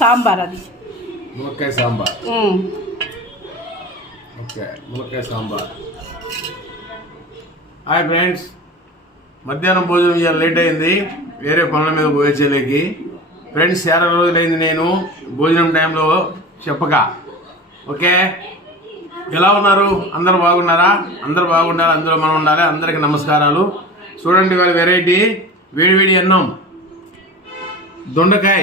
సాంబార్ అది ములక్కాయ సాంబార్. ఓకే, ములక్కాయ సాంబార్. హాయ్ ఫ్రెండ్స్, మధ్యాహ్నం భోజనం ఇవాళ లేట్ అయింది, వేరే పనుల మీద పోయేచేలేకి. ఫ్రెండ్స్, చాలా రోజులైంది నేను భోజనం టైంలో చెప్పక. ఓకే, ఎలా ఉన్నారు? అందరూ బాగున్నారా? అందరూ బాగుండాలి, అందులో మనం ఉండాలి. అందరికీ నమస్కారాలు. చూడండి, వాళ్ళ వెరైటీ వేడివేడి అన్నం, దొండకాయ,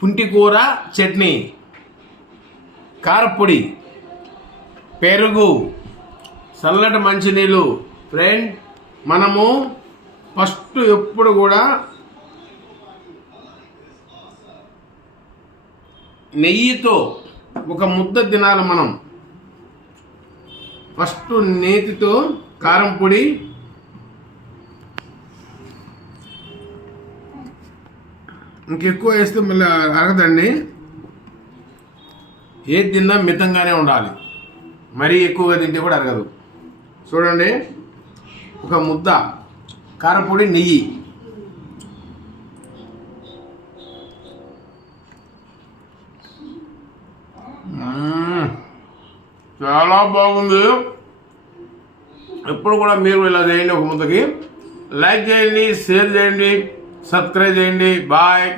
పుంటికూర చట్నీ, కారపొడి, పెరుగు, చల్లటి మంచినీళ్ళు. ఫ్రెండ్, మనము ఫస్ట్ ఎప్పుడు కూడా నెయ్యితో ఒక ముద్ద తినాలి. మనం ఫస్ట్ నేతితో కారం పొడి, ఇంకెక్కువ వేస్తే మళ్ళీ అరగదండి. ఏది తిన్నా మితంగానే ఉండాలి, మరీ ఎక్కువగా తింటే కూడా అరగదు. చూడండి, ఒక ముద్ద కారపొడి, నెయ్యి, చాలా బాగుంది. ఎప్పుడు కూడా మీరు ఇలా చేయండి. ఒక ముద్దకి లైక్ చేయండి, షేర్ చేయండి, సబ్స్క్రైబ్ చేయండి. బాయ్.